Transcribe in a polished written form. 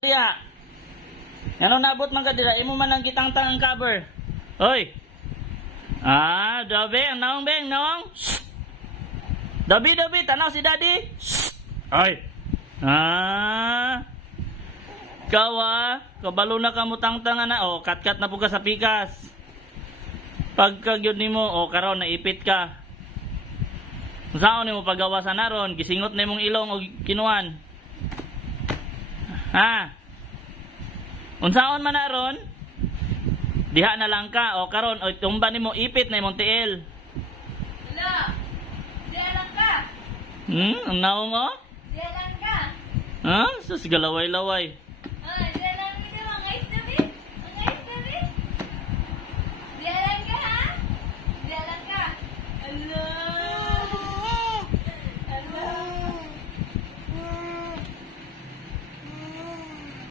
Diya. Ano nabot man ka dira? Imo man ang gitangtang ang cover. Hoy. Dabi, ang naong beng, naong. Dabi, tanaw si daddy. Ay. Kawa, kabalo na ka mo tangtang na. Oh, kat-kat na po ka sa pikas. Pagka gyud nimo, karon naipit ka. Saan nimo pagawa sa naron? Gisingot na imong ilong o kinuan. Unsaon man naron? Diha na lang ka o karon o tumba nimo ipit na imong tiil. Wala. Diha lang ka. Ang naong o? Diha lang ka. Sus galaway-laway.